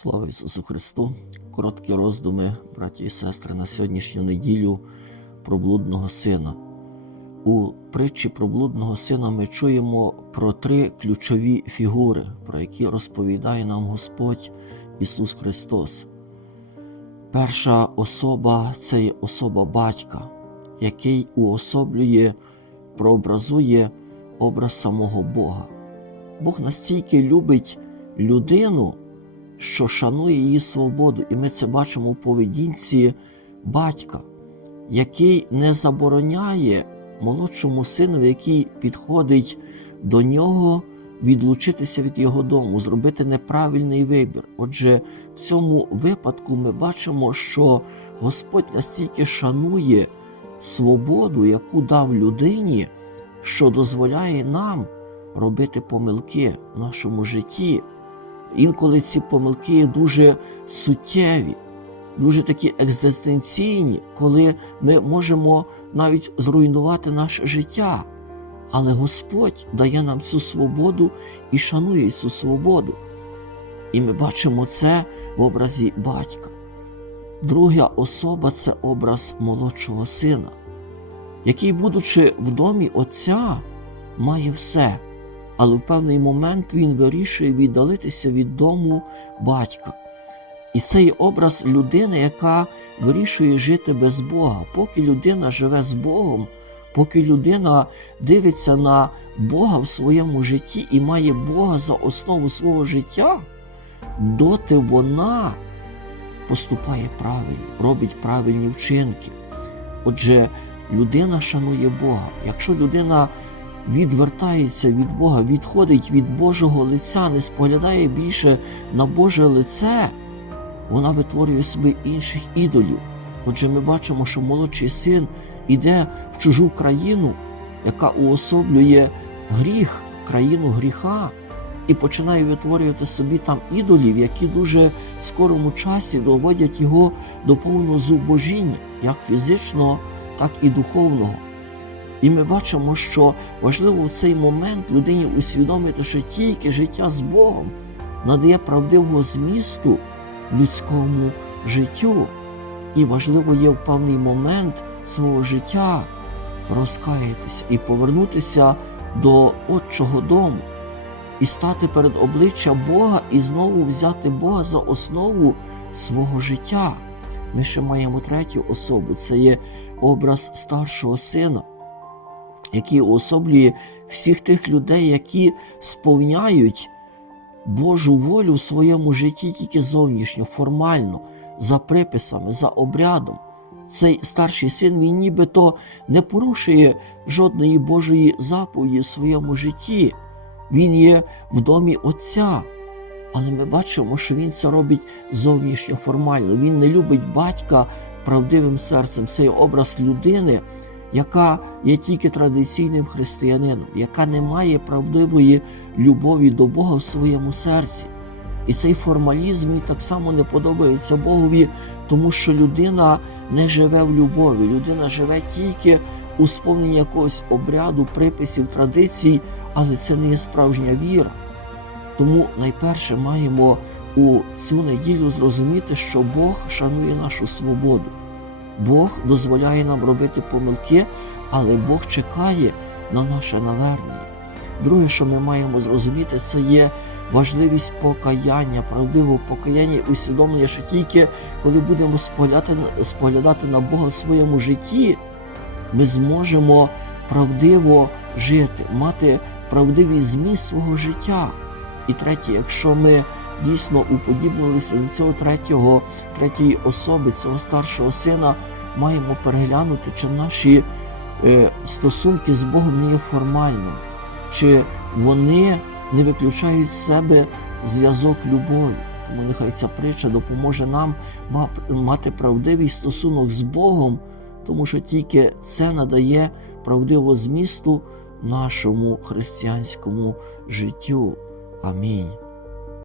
Слава Ісусу Христу! Короткі роздуми, браті і сестри, на сьогоднішню неділю про блудного сина. У притчі про блудного сина ми чуємо про три ключові фігури, про які розповідає нам Господь Ісус Христос. Перша особа це є особа батька, який уособлює, прообразує образ самого Бога. Бог настільки любить людину, що шанує її свободу, і ми це бачимо у поведінці батька, який не забороняє молодшому синові, який підходить до нього, відлучитися від його дому, зробити неправильний вибір. Отже, в цьому випадку ми бачимо, що Господь настільки шанує свободу, яку дав людині, що дозволяє нам робити помилки в нашому житті. Інколи ці помилки є дуже суттєві, дуже такі екзистенційні, коли ми можемо навіть зруйнувати наше життя. Але Господь дає нам цю свободу і шанує цю свободу. І ми бачимо це в образі батька. Друга особа це образ молодшого сина, який, будучи в домі Отця, має все але в певний момент він вирішує віддалитися від дому батька. І цей образ людини, яка вирішує жити без Бога. Поки людина живе з Богом, поки людина дивиться на Бога в своєму житті і має Бога за основу свого життя, доти вона поступає правильно, робить правильні вчинки. Отже, людина шанує Бога. Якщо людина відвертається від Бога, відходить від Божого лиця, не споглядає більше на Боже лице, вона витворює собі інших ідолів. Отже, ми бачимо, що молодший син іде в чужу країну, яка уособлює гріх, країну гріха, і починає витворювати собі там ідолів, які дуже в скорому часі доводять його до повного зубожіння, як фізичного, так і духовного. І ми бачимо, що важливо в цей момент людині усвідомити, що тільки життя з Богом надає правдивого змісту людському життю. І важливо є в певний момент свого життя розкаятися і повернутися до Отчого дому, і стати перед обличчя Бога і знову взяти Бога за основу свого життя. Ми ще маємо третю особу це є образ старшого сина який уособлює всіх тих людей, які сповняють Божу волю в своєму житті тільки зовнішньо, формально, за приписами, за обрядом. Цей старший син він нібито не порушує жодної Божої заповіді в своєму житті. Він є в домі Отця. Але ми бачимо, що він це робить зовнішньо формально. Він не любить батька правдивим серцем. Цей образ людини яка є тільки традиційним християнином, яка не має правдивої любові до Бога в своєму серці. І цей формалізм їй так само не подобається Богові, тому що людина не живе в любові, людина живе тільки у сповненні якогось обряду, приписів, традицій, але це не є справжня віра. Тому найперше маємо у цю неділю зрозуміти, що Бог шанує нашу свободу. Бог дозволяє нам робити помилки, але Бог чекає на наше навернення. Друге, що ми маємо зрозуміти, це є важливість покаяння, правдивого покаяння і усвідомлення, що тільки коли будемо споглядати, споглядати на Бога в своєму житті, ми зможемо правдиво жити, мати правдивий зміст свого життя. І третє, якщо ми дійсно уподібнилися до цього третього, третьої особи, цього старшого сина, маємо переглянути, чи наші е, стосунки з Богом не є формальними, чи вони не виключають з себе зв'язок любові. Тому нехай ця притча допоможе нам мати правдивий стосунок з Богом, тому що тільки це надає правдивого змісту нашому християнському життю. Амінь.